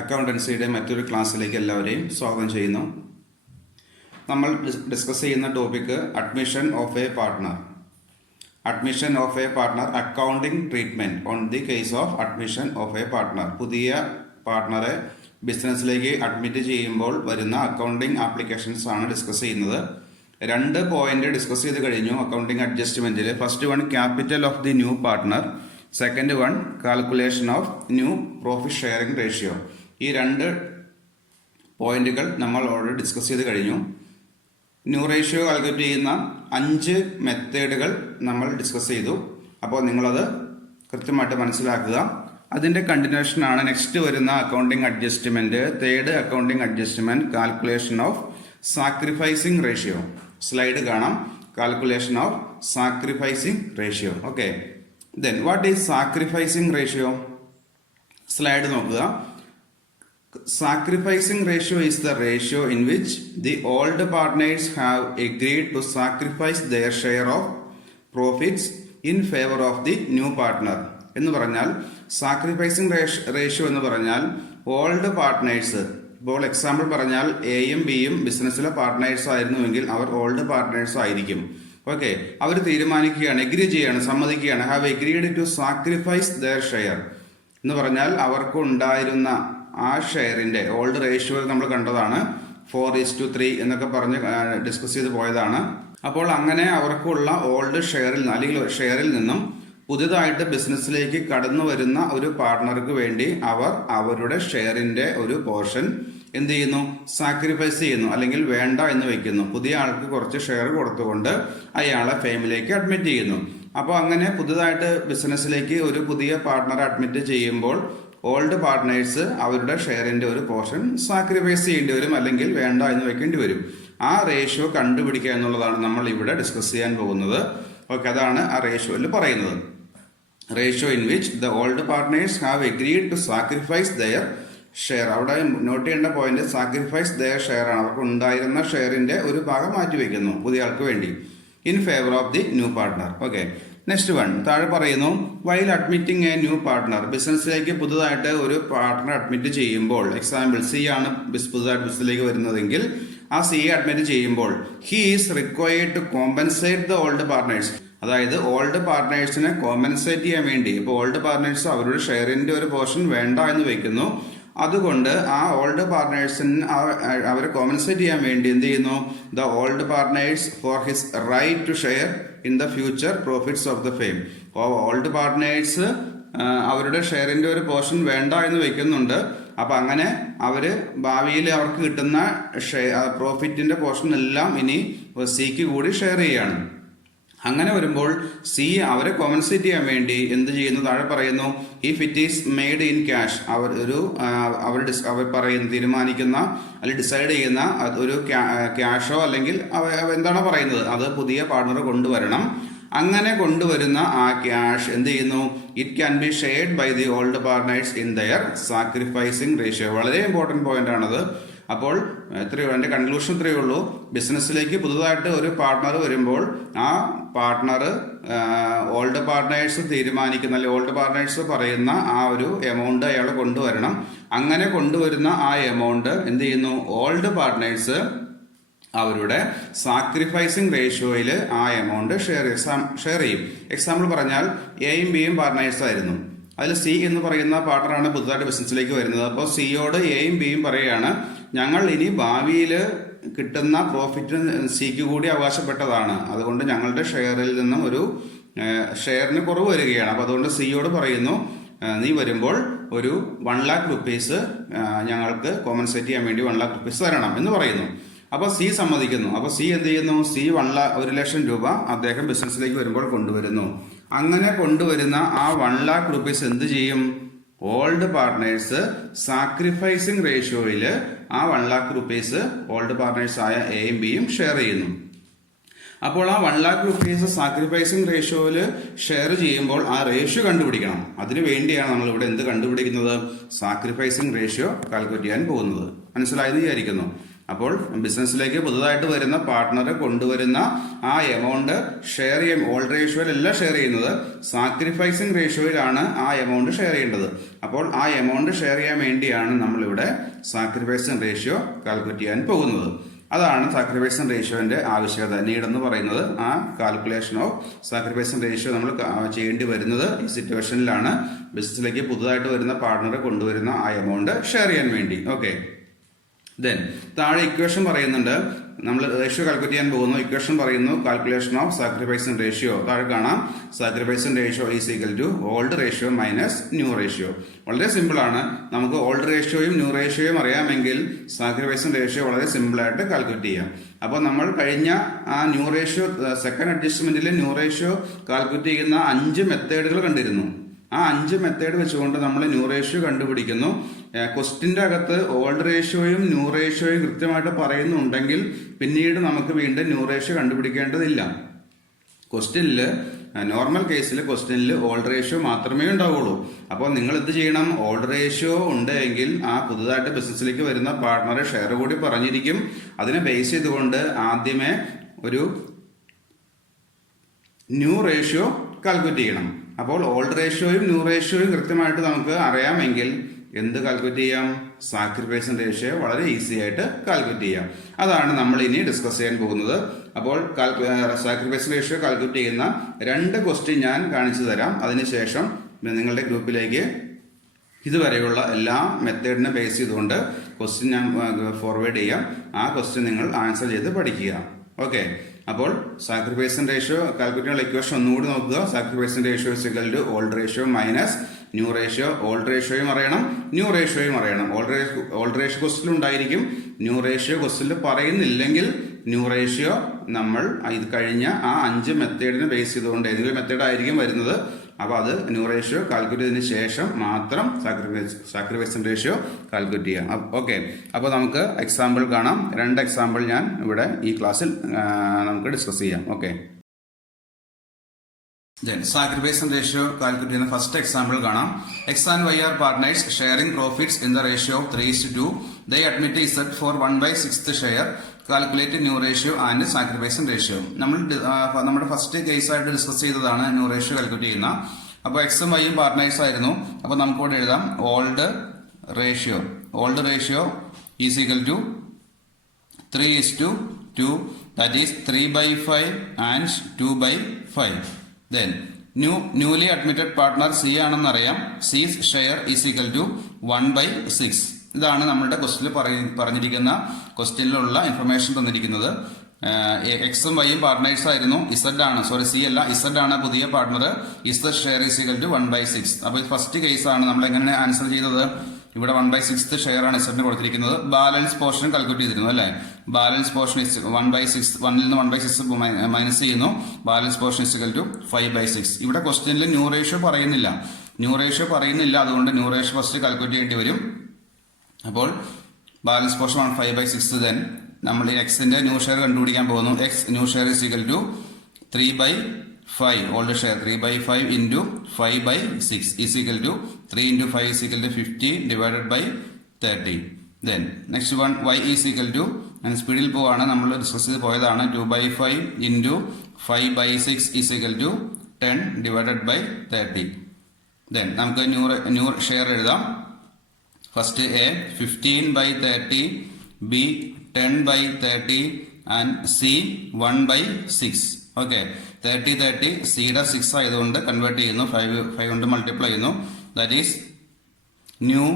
അക്കൗണ്ടൻസിയുടെ മറ്റൊരു ക്ലാസ്സിലേക്ക് എല്ലാവരെയും സ്വാഗതം ചെയ്യുന്നു. നമ്മൾ ഡിസ്കസ് ചെയ്യുന്ന topic admission of A partner. Admission of A partner, accounting treatment on the case of admission of A partner. പുതിയ പാർട്ട്ണറെ ബിസിനസ്സിലേക്ക് അഡ്മിറ്റ് ചെയ്യുമ്പോൾ വരുന്ന അക്കൗണ്ടിംഗ് ആപ്ലിക്കേഷൻസ് ആണ് ഡിസ്കസ് ചെയ്യുന്നത്. 2 പോയിന്റ് ഡിസ്കസ് ചെയ്ത് കഴിഞ്ഞു അക്കൗണ്ടിംഗ് അഡ്ജസ്റ്റ്മെന്റിൽ. First one capital of the new partner, second one calculation of new profit sharing ratio. ഈ 2 പോയിന്റുകൾ നമ്മൾ ഓൾറെഡി ഡിസ്കസ് ചെയ്ത് കഴിഞ്ഞു. ന്യൂ റേഷ്യോ കാൽക്കുലേറ്റ് ചെയ്യുന്ന 5 മെത്തേഡുകൾ നമ്മൾ ഡിസ്കസ് ചെയ്തു. അപ്പോൾ നിങ്ങളത് കൃത്യമായിട്ട് മനസ്സിലാക്കുക. അതിൻ്റെ കണ്ടിന്യൂഷനാണ് നെക്സ്റ്റ് വരുന്ന accounting adjustment. Third accounting adjustment, calculation of sacrificing ratio. Slide കാണാം. Calculation of sacrificing ratio. Okay, then what is sacrificing ratio? Slide നോക്കുക. Sacrificing ratio is the ratio in which the old partners have agreed to sacrifice their share of profits in favor of the new partner. എന്ന് പറഞ്ഞാൽ sacrificing ratio എന്ന് പറഞ്ഞാൽ old partners, ഇപ്പോൾ example പറഞ്ഞാൽ എയും ബിയും ബിസിനസ്സിലെ പാർട്ട്നേഴ്സ് ആയിരുന്നുവെങ്കിൽ അവർ ഓൾഡ് പാർട്ട്നേഴ്സ് ആയിരിക്കും. ഓക്കെ, അവർ തീരുമാനിക്കുകയാണ്, എഗ്രി ചെയ്യുകയാണ്, സമ്മതിക്കുകയാണ്, have agreed to sacrifice their share എന്ന് പറഞ്ഞാൽ അവർക്ക് ഉണ്ടായിരുന്ന ആ ഷെയറിന്റെ ഓൾഡ് റേഷ്യോ നമ്മൾ കണ്ടതാണ്. 4:3 എന്നൊക്കെ പറഞ്ഞ് ഡിസ്കസ് ചെയ്ത് പോയതാണ്. അപ്പോൾ അങ്ങനെ അവർക്കുള്ള ഓൾഡ് ഷെയറിൽ അല്ലെങ്കിൽ ഷെയറിൽ നിന്നും പുതിയതായിട്ട് ബിസിനസ്സിലേക്ക് കടന്നു വരുന്ന ഒരു പാർട്ട്ണർക്ക് വേണ്ടി അവർ അവരുടെ ഷെയറിന്റെ ഒരു പോർഷൻ എന്ത് ചെയ്യുന്നു? സാക്രിഫൈസ് ചെയ്യുന്നു, അല്ലെങ്കിൽ വേണ്ട എന്ന് വെക്കുന്നു. പുതിയ ആൾക്ക് കുറച്ച് ഷെയർ കൊടുത്തുകൊണ്ട് അയാളെ ഫേമിലേക്ക് അഡ്മിറ്റ് ചെയ്യുന്നു. അപ്പോൾ അങ്ങനെ പുതുതായിട്ട് ബിസിനസ്സിലേക്ക് ഒരു പുതിയ പാർട്ട്ണറെ അഡ്മിറ്റ് ചെയ്യുമ്പോൾ ഓൾഡ് പാർട്ട്നേഴ്സ് അവരുടെ ഷെയറിന്റെ ഒരു പോർഷൻ സാക്രിഫൈസ് ചെയ്യേണ്ടി വരും, അല്ലെങ്കിൽ വേണ്ട എന്ന് വെക്കേണ്ടി വരും. ആ റേഷ്യോ കണ്ടുപിടിക്കുക എന്നുള്ളതാണ് നമ്മൾ ഇവിടെ ഡിസ്കസ് ചെയ്യാൻ പോകുന്നത്. ഓക്കെ, അതാണ് ആ റേഷ്യോയിൽ പറയുന്നത്. Ratio in which the old partners have agreed to sacrifice their share. അവിടെ നോട്ട് ചെയ്യേണ്ട പോയിന്റ് സാക്രിഫൈസ് ദെയർ ഷെയർ ആണ്. അവർക്ക് ഉണ്ടായിരുന്ന ഷെയറിന്റെ ഒരു ഭാഗം മാറ്റിവെക്കുന്നു പുതിയ ആൾക്ക് വേണ്ടി, in favour of the new partner. Okay, next one താഴെ പറയുന്നു, while admitting a new partner. ബിസിനസ്സിലേക്ക് പുതുതായിട്ട് ഒരു പാർട്ട്ണർ അഡ്മിറ്റ് ചെയ്യുമ്പോൾ, എക്സാമ്പിൾ സി ആണ് പുതുതായിട്ട് ബിസിനസ്സിലേക്ക് വരുന്നതെങ്കിൽ ആ സി അഡ്മിറ്റ് ചെയ്യുമ്പോൾ he is required to compensate the old partners. അതായത് ഓൾഡ് പാർട്ട്നേഴ്സിനെ കോമ്പൻസേറ്റ് ചെയ്യാൻ വേണ്ടി, ഇപ്പോൾ ഓൾഡ് പാർട്ട്നേഴ്സ് അവരുടെ ഷെയറിന്റെ ഒരു പോർഷൻ വേണ്ട എന്ന് വെക്കുന്നു. അതുകൊണ്ട് ആ ഓൾഡ് പാർട്ട്നേഴ്സിന് അവരെ കോമ്പൻസേറ്റ് ചെയ്യാൻ വേണ്ടി എന്ത് ചെയ്യുന്നു? The old partners for his right to share in the future profits of the firm. ഓൾഡ് പാർട്ട്നേഴ്സ് അവരുടെ ഷെയറിന്റെ ഒരു പോർഷൻ വേണ്ട എന്ന് വെക്കുന്നുണ്ട്. അപ്പൊ അങ്ങനെ അവര് ഭാവിയിൽ അവർക്ക് കിട്ടുന്ന പ്രോഫിറ്റിന്റെ പോർഷൻ എല്ലാം ഇനി സിക്ക് കൂടി ഷെയർ ചെയ്യാണ്. അങ്ങനെ വരുമ്പോൾ സി അവരെ കോമ്പൻസേറ്റ് ചെയ്യാൻ വേണ്ടി എന്ത് ചെയ്യുന്നു? താഴെ പറയുന്നു, if it is made in cash. അവർ പറയുന്ന തീരുമാനിക്കുന്ന അല്ലെങ്കിൽ ഡിസൈഡ് ചെയ്യുന്ന ഒരു ക്യാഷോ അല്ലെങ്കിൽ എന്താണോ പറയുന്നത് അത് പുതിയ പാർട്ണർ കൊണ്ടുവരണം. അങ്ങനെ കൊണ്ടുവരുന്ന ആ ക്യാഷ് എന്ത് ചെയ്യുന്നു? It can be shared by the old partners in their sacrificing ratio. വളരെ ഇമ്പോർട്ടൻറ്റ് പോയിന്റ് ആണത്. അപ്പോൾ എത്രയോ എൻ്റെ കൺക്ലൂഷൻ ഇത്രയേ ഉള്ളൂ. ബിസിനസ്സിലേക്ക് പുതുതായിട്ട് ഒരു പാർട്ട്ണർ വരുമ്പോൾ ആ പാർട്ട്ണർ ഓൾഡ് പാർട്ട്നേഴ്സ് തീരുമാനിക്കുന്ന അല്ലെങ്കിൽ ഓൾഡ് പാർട്ട്നേഴ്സ് പറയുന്ന ആ ഒരു എമൗണ്ട് അയാൾ കൊണ്ടുവരണം. അങ്ങനെ കൊണ്ടുവരുന്ന ആ എമൗണ്ട് എന്ത് ചെയ്യുന്നു? ഓൾഡ് പാർട്ട്നേഴ്സ് അവരുടെ സാക്രിഫൈസിംഗ് റേഷ്യോയിൽ ആ എമൗണ്ട് ഷെയർ ചെയ്യും. എക്സാമ്പിൾ പറഞ്ഞാൽ എയും ബിയും പാർട്ട്നേഴ്സ് ആയിരുന്നു. അതിൽ സി എന്ന് പറയുന്ന പാർട്ണറാണ് പുതുതായിട്ട് ബിസിനസ്സിലേക്ക് വരുന്നത്. അപ്പോൾ സിയോട് എയും ബിയും പറയുകയാണ്, ഞങ്ങൾ ഇനി ഭാവിയിൽ കിട്ടുന്ന പ്രോഫിറ്റ് സിക്ക് കൂടി അവകാശപ്പെട്ടതാണ്. അതുകൊണ്ട് ഞങ്ങളുടെ ഷെയറിൽ നിന്നും ഒരു ഷെയറിന് കുറവ് വരികയാണ്. അപ്പോൾ അതുകൊണ്ട് സിയോട് പറയുന്നു, നീ വരുമ്പോൾ ഒരു 1 lakh rupees ഞങ്ങൾക്ക് കോമ്പൻസേറ്റ് ചെയ്യാൻ വേണ്ടി 1 lakh rupees തരണം എന്ന് പറയുന്നു. അപ്പോൾ സി സമ്മതിക്കുന്നു. അപ്പോൾ സി എന്ത് ചെയ്യുന്നു? സി 1 ലക്ഷം രൂപ അദ്ദേഹം ബിസിനസ്സിലേക്ക് വരുമ്പോൾ കൊണ്ടുവരുന്നു. അങ്ങനെ കൊണ്ടുവരുന്ന ആ 1 lakh rupees എന്ത് ചെയ്യും? ഓൾഡ് പാർട്ട്നേഴ്സ് സാക്രിഫൈസിംഗ് റേഷ്യോയിൽ ആ 1 lakh rupees ഓൾഡ് പാർട്ട്നേഴ്സ് ആയ എയും ബിയും ഷെയർ ചെയ്യുന്നു. അപ്പോൾ ആ 1 lakh rupees സാക്രിഫൈസിംഗ് റേഷ്യോയിൽ ഷെയർ ചെയ്യുമ്പോൾ ആ റേഷ്യോ കണ്ടുപിടിക്കണം. അതിനു വേണ്ടിയാണ് നമ്മൾ ഇവിടെ എന്ത് കണ്ടുപിടിക്കുന്നത്? സാക്രിഫൈസിംഗ് റേഷ്യോ കാൽക്കുലേറ്റ് ചെയ്യാൻ പോകുന്നത്. മനസ്സിലായെന്ന് വിചാരിക്കുന്നു. അപ്പോൾ ബിസിനസ്സിലേക്ക് പുതുതായിട്ട് വരുന്ന പാർട്ട്ണറെ കൊണ്ടുവരുന്ന ആ എമൗണ്ട് ഷെയർ ചെയ്യാൻ ഓൾഡ് റേഷ്യോയിലല്ല ഷെയർ ചെയ്യുന്നത്, സാക്രിഫൈസിങ് റേഷ്യോയിലാണ് ആ എമൗണ്ട് ഷെയർ ചെയ്യേണ്ടത്. അപ്പോൾ ആ എമൗണ്ട് ഷെയർ ചെയ്യാൻ വേണ്ടിയാണ് നമ്മളിവിടെ സാക്രിഫൈസിങ് റേഷ്യോ കാൽക്കുലേറ്റ് ചെയ്യാൻ പോകുന്നത്. അതാണ് സാക്രിഫൈസിങ് റേഷ്യോന്റെ ആവശ്യകത. നീഡ് എന്ന് പറയുന്നത് ആ കാൽക്കുലേഷൻ ഓഫ് സാക്രിഫൈസിങ് റേഷ്യോ നമ്മൾ ചെയ്യേണ്ടി വരുന്നത് ഈ സിറ്റുവേഷനിലാണ്, ബിസിനസ്സിലേക്ക് പുതുതായിട്ട് വരുന്ന പാർട്ട്ണറെ കൊണ്ടുവരുന്ന ആ എമൗണ്ട് ഷെയർ ചെയ്യാൻ വേണ്ടി. ഓക്കെ, ദെൻ താഴെ ഇക്വേഷൻ പറയുന്നുണ്ട്, നമ്മൾ റേഷ്യോ കാൽക്കുലേറ്റ് ചെയ്യാൻ പോകുന്നു. ഇക്വേഷൻ പറയുന്നു കാൽക്കുലേഷൻ ഓഫ് സാക്രിഫൈസിങ് റേഷ്യോ. താഴെ കാണാം sacrificing ratio is equal to old ratio minus new ratio. വളരെ സിമ്പിൾ ആണ്. നമുക്ക് ഓൾഡ് റേഷ്യോയും ന്യൂ റേഷ്യോയും അറിയാമെങ്കിൽ സാക്രിഫൈസിങ് റേഷ്യോ വളരെ സിമ്പിൾ ആയിട്ട് കാൽക്കുലേറ്റ് ചെയ്യാം. അപ്പോൾ നമ്മൾ കഴിഞ്ഞ ആ ന്യൂ റേഷ്യോ സെക്കൻഡ് അഡ്ജസ്റ്റ്മെന്റിൽ ന്യൂ റേഷ്യോ കാൽക്കുലേറ്റ് ചെയ്യുന്ന 5 മെത്തേഡുകൾ കണ്ടിരുന്നു. ആ 5 മെത്തേഡ് വെച്ചുകൊണ്ട് നമ്മൾ ന്യൂ റേഷ്യോ കണ്ടുപിടിക്കുന്നു. ക്വസ്റ്റിന്റെ അകത്ത് ഓൾഡ് റേഷ്യോയും ന്യൂ റേഷ്യോയും കൃത്യമായിട്ട് പറയുന്നുണ്ടെങ്കിൽ പിന്നീട് നമുക്ക് വീണ്ടും ന്യൂ റേഷ്യോ കണ്ടുപിടിക്കേണ്ടതില്ല. ക്വസ്റ്റ്യനിൽ നോർമൽ കേസിൽ ക്വസ്റ്റ്യനിൽ ഓൾഡ് റേഷ്യോ മാത്രമേ ഉണ്ടാവുള്ളൂ. അപ്പോൾ നിങ്ങൾ എന്ത് ചെയ്യണം? ഓൾഡ് റേഷ്യോ ഉണ്ടെങ്കിൽ ആ പുതുതായിട്ട് ബിസിനസ്സിലേക്ക് വരുന്ന പാർട്ട്ണറെ ഷെയർ കൂടി പറഞ്ഞിരിക്കും. അതിനെ ബേസ് ചെയ്തുകൊണ്ട് ആദ്യമേ ഒരു ന്യൂ റേഷ്യോ കാൽക്കുലേറ്റ് ചെയ്യണം. അപ്പോൾ ഓൾഡ് റേഷ്യോയും ന്യൂ റേഷ്യോയും കൃത്യമായിട്ട് നമുക്ക് അറിയാമെങ്കിൽ എന്ത് കാൽക്കുലേറ്റ് ചെയ്യാം? സാക്രിഫൈസിങ് റേഷ്യോ വളരെ ഈസി ആയിട്ട് കാൽക്കുലേറ്റ് ചെയ്യാം. അതാണ് നമ്മൾ ഇനി ഡിസ്കസ് ചെയ്യാൻ പോകുന്നത്. അപ്പോൾ സാക്രിഫൈസിങ് റേഷ്യോ കാൽക്കുലേറ്റ് ചെയ്യുന്ന 2 ക്വസ്റ്റ്യൻ ഞാൻ കാണിച്ചു തരാം. അതിനുശേഷം നിങ്ങളുടെ ഗ്രൂപ്പിലേക്ക് ഇതുവരെയുള്ള എല്ലാ മെത്തേഡിനെ ബേസ് ചെയ്തുകൊണ്ട് ക്വസ്റ്റ്യൻ ഞാൻ ഫോർവേഡ് ചെയ്യാം. ആ ക്വസ്റ്റ്യൻ നിങ്ങൾ ആൻസർ ചെയ്ത് പഠിക്കുക. ഓക്കെ, അപ്പോൾ സാക്രിഫൈസിങ് റേഷ്യോ കാൽക്കുലേറ്റ് ചെയ്യാനുള്ള ഇക്വേഷൻ ഒന്നുകൂടി നോക്കുക. Sacrificing ratio is equal to old ratio minus new ratio. Old റേഷ്യോയും അറിയണം, ന്യൂ റേഷ്യോയും അറിയണം. ഓൾഡ് റേഷ്യോ ക്വസ്റ്റിൽ ഉണ്ടായിരിക്കും, ന്യൂ റേഷ്യോ ക്വസ്റ്റിൽ പറയുന്നില്ലെങ്കിൽ ന്യൂ റേഷ്യോ നമ്മൾ ഇത് കഴിഞ്ഞ ആ 5 മെത്തേഡിനെ ബേസ് ചെയ്തുകൊണ്ട് ഏതെങ്കിലും മെത്തേഡ് ആയിരിക്കും വരുന്നത്. അപ്പോൾ അത് ന്യൂ റേഷ്യോ കാൽക്കുലേറ്റ് ചെയ്തതിന് ശേഷം മാത്രം സാക്രിഫൈസിങ് റേഷ്യോ കാൽക്കുലേറ്റ് ചെയ്യാം. ഓക്കെ, അപ്പോൾ നമുക്ക് എക്സാമ്പിൾ കാണാം. 2 എക്സാമ്പിൾ ഞാൻ ഇവിടെ ഈ ക്ലാസ്സിൽ നമുക്ക് ഡിസ്കസ് ചെയ്യാം. Okay, then sacrifice ratio calculate ചെയ്യുന്ന ഫസ്റ്റ് എക്സാമ്പിൾ കാണാം. X and Y are partners sharing profits in the ratio of 3:2. They admit Z for 1/6th share. Calculate new ratio and sacrifice ratio. നമ്മൾ നമ്മുടെ first case ആയിട്ട് discuss ചെയ്തതാണ് new ratio calculate ചെയ്യുന്ന. അപ്പോൾ എക്സും വൈയും partners ആയിരുന്നു. അപ്പോൾ നമുക്കിവിടെ എഴുതാം old ratio is equal to 3:2. That is 3/5 and 2/5. Then newly admitted partner C ആണെന്നറിയാം. C's share is equal to 1/6. ഇതാണ് നമ്മളുടെ ക്വസ്റ്റ്യനിൽ പറഞ്ഞിരിക്കുന്ന ക്വസ്റ്റ്യനിലുള്ള ഇൻഫർമേഷൻ തന്നിരിക്കുന്നത്. എക്സും വൈയും പാർട്ട്നേഴ്സ് ആയിരുന്നു. സി അല്ല, ഇസഡ് ആണ് പുതിയ partner. Z share is equal to 1/6. അപ്പോൾ ഇത് ഫസ്റ്റ് കേസ് ആണ്. നമ്മൾ എങ്ങനെ ആൻസർ ചെയ്തത്? ഇവിടെ 1/6th ഷെയർ ആണ് ഇസഡിന് കൊടുത്തിരിക്കുന്നത്. ബാലൻസ് പോർഷൻ കാൽക്കുലേറ്റ് ചെയ്തിരുന്നു അല്ലേ? ബാലൻസ് പോർഷൻ 1/6, 1ൽ നിന്ന് 1/6 മൈനസ് ചെയ്യുന്നു. Balance portion is equal to 5/6. ഇവിടെ ക്വസ്റ്റ്യനിൽ ന്യൂ റേഷ്യോ പറയുന്നില്ല. അതുകൊണ്ട് ന്യൂ റേഷ്യോ ഫസ്റ്റ് കാൽക്കുലേറ്റ് ചെയ്യേണ്ടി വരും. അപ്പോൾ ബാലൻസ് പോർഷൻ 5/6. ദെൻ നമ്മൾ ഈ എക്സിന്റെ ന്യൂ ഷെയർ കണ്ടുപിടിക്കാൻ പോകുന്നു. X new share is equal to 3/5. Old share 3/5 into 5/6 is equal to 3 into 5 is equal to 50 divided by 30. Then next one y is equal to, and സ്പീഡിൽ പോവാണ്, നമ്മൾ discuss ചെയ്ത് പോയതാണ്, 2/5 into 5/6 is equal to 10 divided by 30. Then നമുക്ക് new share എഴുതാം. First A 15/30, B 10/30 and C 1/6. Okay, 30 സിയുടെ 6 ആയതുകൊണ്ട് convert ചെയ്യുന്നു, 5 കൊണ്ട് മൾട്ടിപ്ലൈ ചെയ്യുന്നു. That is new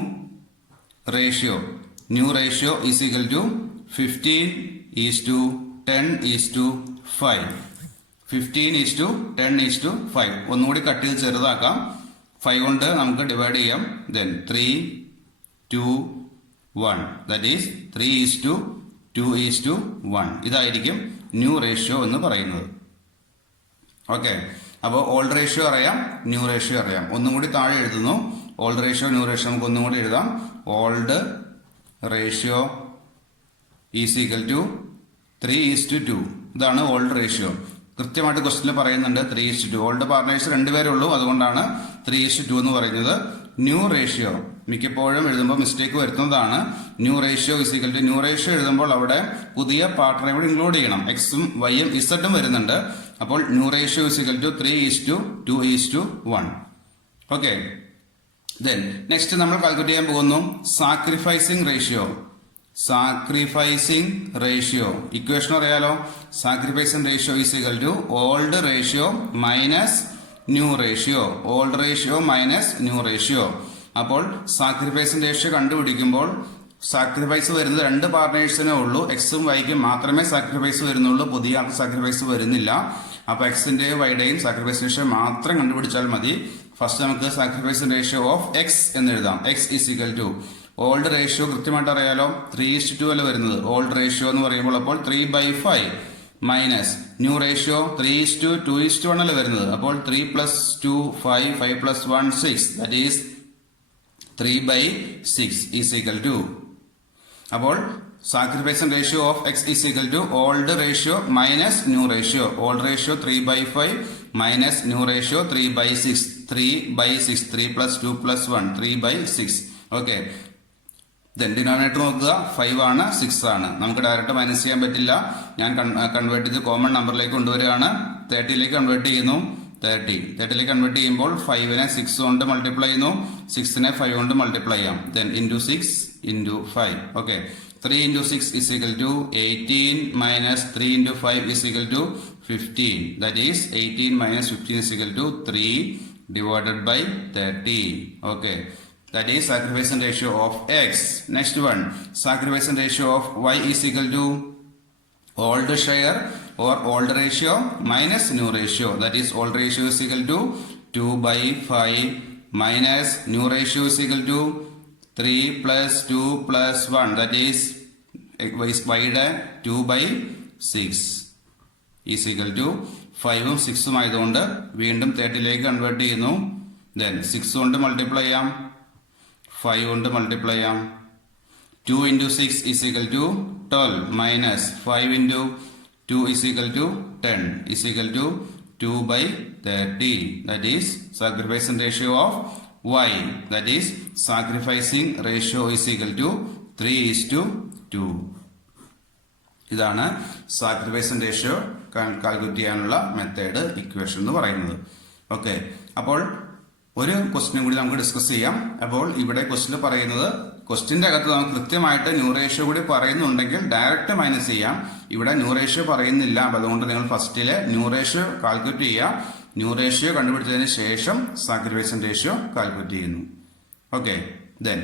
ratio is equal to 15:10:5. 15:10:5. ഒന്നുകൂടി കട്ട് ചെയ്ത് ചെറുതാക്കാം. 5 കൊണ്ട് നമുക്ക് ഡിവൈഡ് ചെയ്യാം. ദെൻ 3:2:1. That is 3:2:1. ഇതായിരിക്കും ന്യൂ റേഷ്യോ എന്ന് പറയുന്നത്. ഓക്കെ, അപ്പോൾ ഓൾഡ് റേഷ്യോ അറിയാം, ന്യൂ റേഷ്യോ അറിയാം. ഒന്നും കൂടി താഴെ എഴുതുന്നു. ഓൾഡ് റേഷ്യോ ന്യൂ റേഷ്യോ നമുക്ക് ഒന്നും കൂടി എഴുതാം. Old ratio is equal to 3:2. ഇതാണ് ഓൾഡ് റേഷ്യോ. കൃത്യമായിട്ട് ക്വസ്റ്റ്യനിൽ പറയുന്നുണ്ട് 3:2. ഓൾഡ് പാർട്ട്നേഴ്സ് 2 പേരേ ഉള്ളൂ, അതുകൊണ്ടാണ് 3:2 എന്ന് പറയുന്നത്. New ratio. മിക്കപ്പോഴും എഴുതുമ്പോൾ മിസ്റ്റേക്ക് വരുത്തുന്നതാണ്. ന്യൂ റേഷ്യോ ന്യൂ റേഷ്യോ എഴുതുമ്പോൾ അവിടെ പുതിയ പാർട്ട്ണറെ കൂടി ഇൻക്ലൂഡ് ചെയ്യണം. എക്സും വൈയും ഇസഡും വരുന്നുണ്ട്. അപ്പോൾ new ratio 3:2:1. Okay. Then next നമ്മൾ കാൽക്കുലേറ്റ് ചെയ്യാൻ പോകുന്നു സാക്രിഫൈസിംഗ് റേഷ്യോ. ഇക്വേഷൻ അറിയാലോ. Sacrificing ratio old ratio minus new ratio. New ratio. അപ്പോൾ സാക്രിഫൈസിംഗ് റേഷ്യോ കണ്ടുപിടിക്കുമ്പോൾ സാക്രിഫൈസ് വരുന്നത് 2 പാർട്ട്നേഴ്സിനേ ഉള്ളൂ. എക്സും വൈക്കും മാത്രമേ സാക്രിഫൈസ് വരുന്നുള്ളൂ. പുതിയ ആൾക്ക് സാക്രിഫൈസ് വരുന്നില്ല. അപ്പൊ എക്സിന്റെയും വൈയുടെയും സാക്രിഫൈസ് റേഷ്യോ മാത്രം കണ്ടുപിടിച്ചാൽ മതി. ഫസ്റ്റ് നമുക്ക് സാക്രിഫൈസ് റേഷ്യോ ഓഫ് എക്സ് എന്ന് എഴുതാം. X ഓൾഡ് റേഷ്യോ കൃത്യമായിട്ട് അറിയാലോ. 3:2 അല്ല വരുന്നത്. ഓൾഡ് റേഷ്യോ എന്ന് പറയുമ്പോൾ അപ്പോൾ 3/5 മൈനസ് ന്യൂ റേഷ്യോ 3:2:1 അല്ല വരുന്നത്. അപ്പോൾ 3 + 2 5 5 + 1 6 ദാറ്റ് ഈസ് 3/6 അപ്പോൾ sacrificing ratio of X old ratio minus new ratio. Old ratio 3/5 minus new ratio 3/6. 3/6 3 + 2 + 1 3/6. Okay. Denominator നോക്കുക. 5 ആണ് 6 ആണ്. നമുക്ക് ഡയറക്റ്റ് മൈനസ് ചെയ്യാൻ പറ്റില്ല. ഞാൻ കൺവേർട്ട് ചെയ്ത് കോമൺ നമ്പറിലേക്ക് കൊണ്ടുവരികയാണ്. 30ലേക്ക് കൺവേർട്ട് ചെയ്യുന്നു. 30ലേക്ക് കൺവേർട്ട് ചെയ്യുമ്പോൾ 5നെ 6 കൊണ്ട് മൾട്ടിപ്ലൈ ചെയ്യുന്നു. 6നെ 5 കൊണ്ട് മൾട്ടിപ്ലൈ ചെയ്യാം. Then into 6 into 5. Okay. 3 × 6 = 18 minus 3 × 5 = 15. That is 18 minus 15 = 3 divided by 30. Okay. That is sacrificing ratio of X. Next one, sacrificing ratio of Y = old share or old ratio minus new ratio. That is old ratio = 2/5 minus new ratio = 3 + 2 + 1. That is Y 2/6 = 5ഉം 6ഉം ആയതുകൊണ്ട് വീണ്ടും 30ലേക്ക് convert ചെയ്യുന്നു. Then 6 കൊണ്ട് multiply ചെയ്യാം. 5 കൊണ്ട് multiply ചെയ്യാം. 2 × 6 = 12 minus 5 × 2 = 10 2/30. That is sacrificing ratio of Y. That is sacrificing ratio = 3:2. ഇതാണ് sacrificing ratio calculate ചെയ്യാനുള്ള method, equation എന്ന് പറയുന്നത്. ഓക്കെ. അപ്പോൾ ഒരു ക്വസ്റ്റ്യനും കൂടി നമുക്ക് ഡിസ്കസ് ചെയ്യാം. അപ്പോൾ ഇവിടെ ക്വസ്റ്റ്യൻ പറയുന്നത്, ക്വസ്റ്റ്യന്റെ അകത്ത് നമുക്ക് കൃത്യമായിട്ട് ന്യൂ റേഷ്യോ കൂടി പറയുന്നുണ്ടെങ്കിൽ ഡയറക്റ്റ് മൈനസ് ചെയ്യാം. ഇവിടെ ന്യൂ റേഷ്യോ പറയുന്നില്ല. അപ്പൊ അതുകൊണ്ട് നിങ്ങൾ ഫസ്റ്റിലെ ന്യൂ റേഷ്യോ കാൽക്കുലേറ്റ് ചെയ്യുക. ന്യൂ റേഷ്യോ കണ്ടുപിടിച്ചതിന് ശേഷം സാക്രിഫൈസിംഗ് റേഷ്യോ കാൽക്കുലേറ്റ് ചെയ്യുന്നു. ഓക്കെ. ദെൻ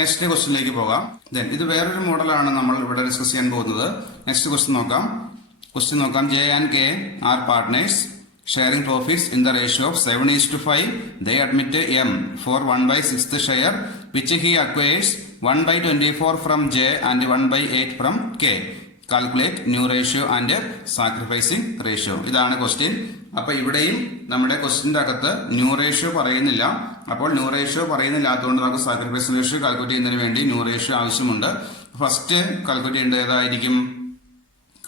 നെക്സ്റ്റ് ക്വസ്റ്റ്യനിലേക്ക് പോകാം. ദെൻ ഇത് വേറൊരു മോഡലാണ് നമ്മൾ ഇവിടെ ഡിസ്കസ് ചെയ്യാൻ പോകുന്നത്. നെക്സ്റ്റ് ക്വസ്റ്റ്യൻ നോക്കാം. J and K are partners sharing profits in the ratio of 7:5. They admit M for 1/6 share, which he acquires 1/24 from J and 1/8 from K. Calculate new ratio and sacrificing ratio. ഇതാണ് question. അപ്പൊ ഇവിടെയും നമ്മുടെ ക്വസ്റ്റ്യന്റെ അകത്ത് new ratio പറയുന്നില്ല. അപ്പോൾ new ratio പറയുന്നില്ലാത്തതുകൊണ്ട് നമുക്ക് sacrificing ratio calculate ചെയ്യുന്നതിന് വേണ്ടി ന്യൂ റേഷ്യോ ആവശ്യമുണ്ട്. ഫസ്റ്റ് കാൽക്കുലേറ്റ് ചെയ്യേണ്ടത് ഏതായിരിക്കും?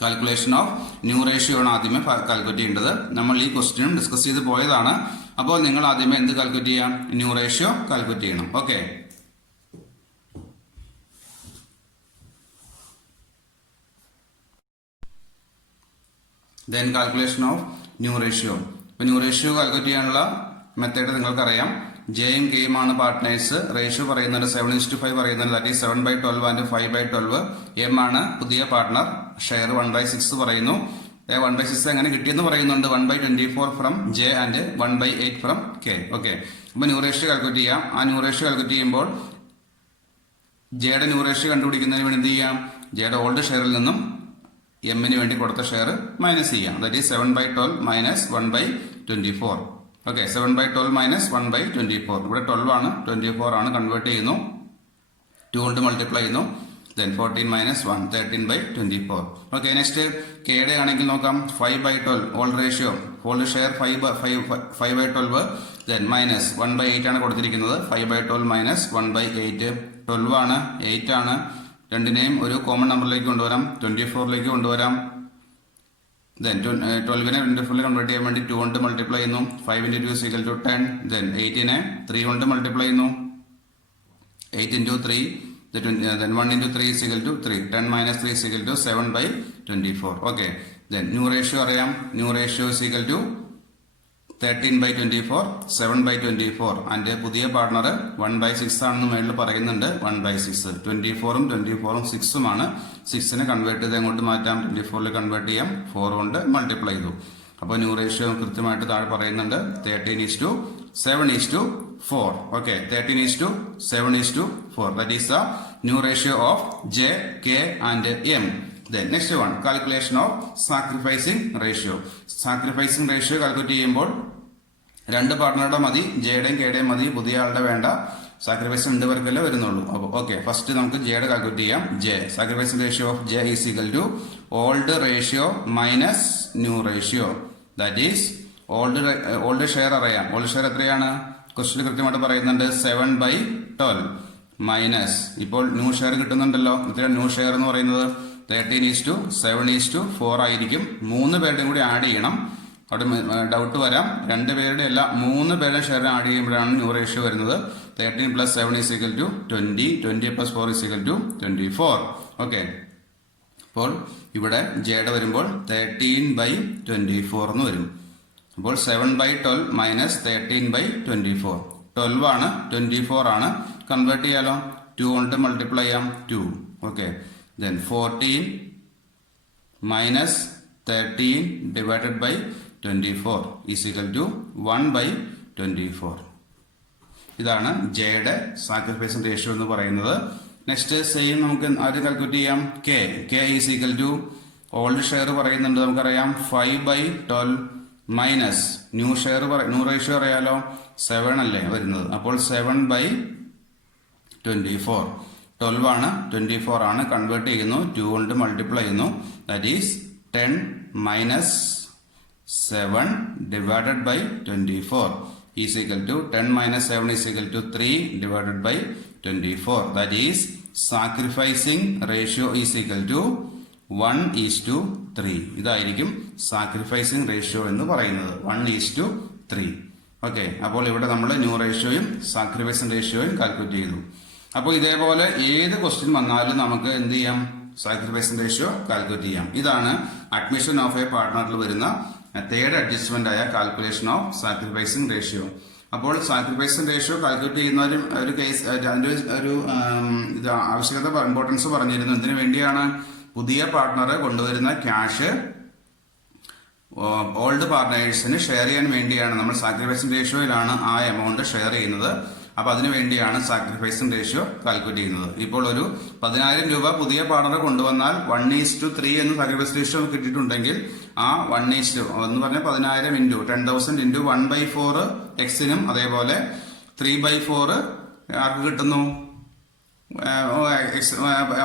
കാൽക്കുലേഷൻ ഓഫ് ന്യൂ റേഷ്യോ ആണ് ആദ്യമേ കാൽക്കുലേറ്റ് ചെയ്യേണ്ടത്. നമ്മൾ ഈ ക്വസ്റ്റ്യനും ഡിസ്കസ് ചെയ്ത് പോയതാണ്. അപ്പോൾ നിങ്ങൾ ആദ്യമേ എന്ത് കാൽക്കുലേറ്റ് ചെയ്യാം? ന്യൂ റേഷ്യോ കാൽക്കുലേറ്റ് ചെയ്യണം. Okay. Then calculation of new ratio. ഇപ്പൊ ന്യൂ റേഷ്യോ കാൽക്കുലേറ്റ് ചെയ്യാനുള്ള മെത്തേഡ് നിങ്ങൾക്കറിയാം. ജെയും കെയും ആണ് പാർട്ട്നേഴ്സ്. റേഷ്യോ പറയുന്നത് 7:5 പറയുന്നത്, ദാറ്റ് ഈസ് 7/12 ആൻഡ് 5/12. എം ആണ് പുതിയ പാർട്ട്ണർ. ഷെയർ 1/6 പറയുന്നു. 1/6 എങ്ങനെ കിട്ടിയെന്ന് പറയുന്നുണ്ട്. 1/24 from J and 1/8 from K. Okay. അപ്പൊ ന്യൂ റേഷ്യോ കാൽക്കുലേറ്റ് ചെയ്യാം. ആ ന്യൂ റേഷ്യോ കാൽക്കുലേറ്റ് ചെയ്യുമ്പോൾ ജെയുടെ ന്യൂ റേഷ്യോ കണ്ടുപിടിക്കുന്നതിന് വേണ്ടി എന്ത് ചെയ്യാം? ജെയുടെ ഓൾഡ് ഷെയറിൽ നിന്നും എമ്മിന് വേണ്ടി കൊടുത്ത ഷെയർ മൈനസ് ചെയ്യാം. That is 7/12 minus 1/24. Okay. 7/12 minus 1/24. ഇവിടെ 12 ആണ്, 24 ആണ്. കൺവേർട്ട് ചെയ്യുന്നു. 2 കൊണ്ട് മൾട്ടിപ്ലൈ ചെയ്യുന്നു. Then 14 minus 1, 13/24. Okay, next കെയുടെ ആണെങ്കിൽ നോക്കാം. 5/12 old ratio, old share 5/12. Then minus 1/8 ആണ് കൊടുത്തിരിക്കുന്നത്. 5/12 മൈനസ് 1/8 12 ആണ്, 8 ആണ്. രണ്ടിനെയും ഒരു കോമൺ നമ്പറിലേക്ക് കൊണ്ടുവരാം. 24ലേക്ക് കൊണ്ടുവരാം. ദെൻ 12നെ 24 കൺവേർട്ട് ചെയ്യാൻ വേണ്ടി 2 കൊണ്ട് മൾട്ടിപ്ലൈ ചെയ്യുന്നു. 5 into 2 is equal to 10. Then 8നെ 3 കൊണ്ട് മൾട്ടിപ്ലൈ ചെയ്യുന്നു. 8 into 3, then 1 into 3 is equal to 3. 10 minus 3 is equal to 7 by 24. Okay. Then new ratio അറിയാം. New ratio is equal to 13 by 24, 7 by 24. And പുതിയ partner 1 by 6 ആണെന്ന് മേളിൽ പറയുന്നുണ്ട്. 1 by 6. 24ഉം 24ഉം 6ഉം ആണ്. 6നെ convert ചെയ്ത് അങ്ങോട്ട് മാറ്റാം. 24ൽ കൺവേർട്ട് ചെയ്യാം. 4 കൊണ്ട് മൾട്ടിപ്ലൈ ചെയ്തു. അപ്പോൾ ന്യൂ റേഷ്യോ കൃത്യമായിട്ട് താഴെ പറയുന്നുണ്ട്. 13:7:4. Okay, 13:7:4. That is the new ratio of J, K and M. Then next one, calculation of sacrificing ratio. Sacrificing ratio calculate ചെയ്യുമ്പോൾ രണ്ട് പാർട്ണറുടെ മതി, ജെയുടെയും കെയുടെയും മതി, പുതിയ ആളുടെ വേണ്ട. സാക്രിഫൈസ് 2 പേർക്കല്ലേ വരുന്നുള്ളൂ. അപ്പോൾ ഓക്കെ, ഫസ്റ്റ് നമുക്ക് ജെയുടെ കാൽക്കുലേറ്റ് ചെയ്യാം. J sacrificing ratio of J is equal to old ratio minus new ratio. That is old share അറിയാം. ഓൾഡ് ഷെയർ എത്രയാണ്? ക്വസ്റ്റ്യൻ കൃത്യമായിട്ട് പറയുന്നുണ്ട് 7/12 മൈനസ് ഇപ്പോൾ ന്യൂ ഷെയർ കിട്ടുന്നുണ്ടല്ലോ. എത്രയാണ് ന്യൂ ഷെയർ എന്ന് പറയുന്നത്? 13:7:4 ആയിരിക്കും. 3 പേരുടെയും കൂടി ആഡ് ചെയ്യണം. അവിടെ ഡൗട്ട് വരാം. 2 പേരുടെ അല്ല, 3 പേരുടെ ഷെയർ ആഡ് ചെയ്യുമ്പോഴാണ് ന്യൂ റേഷ്യോ വരുന്നത്. 13 + 7 = 20. 20 + 4 = 24. ഓക്കെ, അപ്പോൾ ഇവിടെ ജെയുടെ വരുമ്പോൾ 13/24 എന്ന് വരും. അപ്പോൾ 7/12 മൈനസ് 13/24. 12 ആണ്, 24 ആണ്. കൺവേർട്ട് ചെയ്യാലോ. 2 കൊണ്ട് മൾട്ടിപ്ലൈ ചെയ്യാം. 2. Okay, then 14 minus 13 divided by 24 is equal to 1/24. ഇതാണ് ജെയുടെ സാക്രിഫൈസിംഗ് റേഷ്യോ എന്ന് പറയുന്നത്. നെക്സ്റ്റ് സെയിം നമുക്ക് ആദ്യം കാൽക്കുലേറ്റ് ചെയ്യാം. K is equal to old share പറയുന്നുണ്ട്, നമുക്കറിയാം 5/12 മൈനസ് ന്യൂ റേഷ്യോ അറിയാലോ 7 അല്ലേ വരുന്നത്. അപ്പോൾ 7/24. 12 ആണ്, 24 ആണ്. കൺവേർട്ട് ചെയ്യുന്നു. 2 കൊണ്ട് മൾട്ടിപ്ലൈ ചെയ്യുന്നു. That is 10 minus 7 divided by 24 is equal to 10 minus 7 is equal to 3 divided by 24. That is sacrificing ratio is equal to 1:3. ഇതായിരിക്കും സാക്രിഫൈസിംഗ് റേഷ്യോ എന്ന് പറയുന്നത്. 1:3. ഓക്കെ, അപ്പോൾ ഇവിടെ നമ്മൾ ന്യൂ റേഷ്യോയും സാക്രിഫൈസിംഗ് റേഷ്യോയും കാൽക്കുലേറ്റ് ചെയ്തു. അപ്പോൾ ഇതേപോലെ ഏത് ക്വസ്റ്റ്യൻ വന്നാലും നമുക്ക് എന്ത് ചെയ്യാം? സാക്രിഫൈസിംഗ് റേഷ്യോ കാൽക്കുലേറ്റ് ചെയ്യാം. ഇതാണ് അഡ്മിഷൻ ഓഫ് എ പാർട്ട്ണറിൽ വരുന്ന തേർഡ് അഡ്ജസ്റ്റ്മെന്റ് ആയ കാൽക്കുലേഷൻ ഓഫ് സാക്രിഫൈസിംഗ് റേഷ്യോ. അപ്പോൾ സാക്രിഫൈസിംഗ് റേഷ്യോ കാൽക്കുലേറ്റ് ചെയ്യുന്ന ഒരു കേസ്, അതിന്റെ ഒരു ആവശ്യകത ഇമ്പോർട്ടൻസ് പറഞ്ഞിരുന്നു. എന്തിനു വേണ്ടിയാണ്? പുതിയ പാർട്ട്ണറെ കൊണ്ടുവരുന്ന ക്യാഷ് ഓൾഡ് പാർട്ട്നേഴ്സിന് ഷെയർ ചെയ്യാൻ വേണ്ടിയാണ്. നമ്മൾ സാക്രിഫൈസിംഗ് റേഷ്യോയിലാണ് ആ എമൗണ്ട് ഷെയർ ചെയ്യുന്നത്. അപ്പൊ അതിനു വേണ്ടിയാണ് സാക്രിഫൈസിംഗ് റേഷ്യോ കാൽക്കുലേറ്റ് ചെയ്യുന്നത്. ഇപ്പോൾ ഒരു 10,000 രൂപ പുതിയ പാർട്ണറെ കൊണ്ടുവന്നാൽ 1:3 എന്ന് സാക്രിഫൈസ് റേഷ്യോ കിട്ടിയിട്ടുണ്ടെങ്കിൽ ആ 1:1 എന്ന് പറഞ്ഞാൽ 10,000 ഇൻറ്റു 10,000 ഇൻറ്റു 1/4 എക്സിനും അതേപോലെ 3/4 ആർക്ക് കിട്ടുന്നു?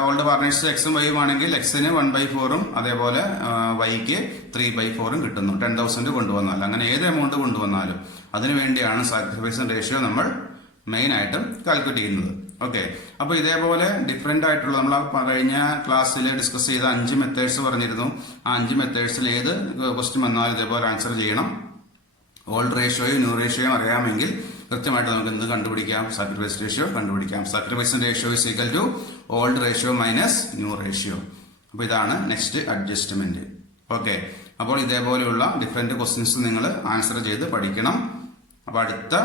ഓൾഡ് പാർട്ട്നേഴ്സ് എക്സും വൈയും ആണെങ്കിൽ എക്സിന് 1/4 അതേപോലെ വൈക്ക് 3/4 കിട്ടുന്നു. 10,000 കൊണ്ടുവന്നാൽ, അങ്ങനെ ഏത് എമൗണ്ട് കൊണ്ടുവന്നാലും അതിനു വേണ്ടിയാണ് സാക്രിഫൈസിംഗ് റേഷ്യോ നമ്മൾ മെയിൻ ആയിട്ടും കാൽക്കുലേറ്റ് ചെയ്യുന്നത്. ഓക്കെ, അപ്പൊ ഇതേപോലെ ഡിഫറെന്റ് ആയിട്ടുള്ള നമ്മൾ കഴിഞ്ഞ ക്ലാസ്സിൽ ഡിസ്കസ് ചെയ്ത 5 മെത്തേഡ്സ് പറഞ്ഞിരുന്നു. ആ 5 മെത്തേഡ്സിൽ ഏത് ക്വസ്റ്റ്യൻ വന്നാലും ഇതേപോലെ ആൻസർ ചെയ്യണം. ഓൾഡ് റേഷ്യോയും ന്യൂ റേഷ്യോയും അറിയാമെങ്കിൽ കൃത്യമായിട്ട് നമുക്ക് എന്ത് കണ്ടുപിടിക്കാം? സാക്രിഫൈസ് റേഷ്യോ കണ്ടുപിടിക്കാം. Sacrificing ratio is equal to old ratio minus new ratio. അപ്പൊ ഇതാണ് നെക്സ്റ്റ് അഡ്ജസ്റ്റ്മെന്റ്. ഓക്കെ, അപ്പോൾ ഇതേപോലെയുള്ള ഡിഫറെന്റ് ക്വസ്റ്റ്യൻസ് നിങ്ങൾ ആൻസർ ചെയ്ത് പഠിക്കണം. അപ്പൊ അടുത്ത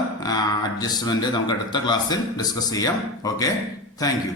അഡ്ജസ്റ്റ്മെന്റ് നമുക്ക് അടുത്ത ക്ലാസ്സിൽ ഡിസ്കസ് ചെയ്യാം. Okay, thank you.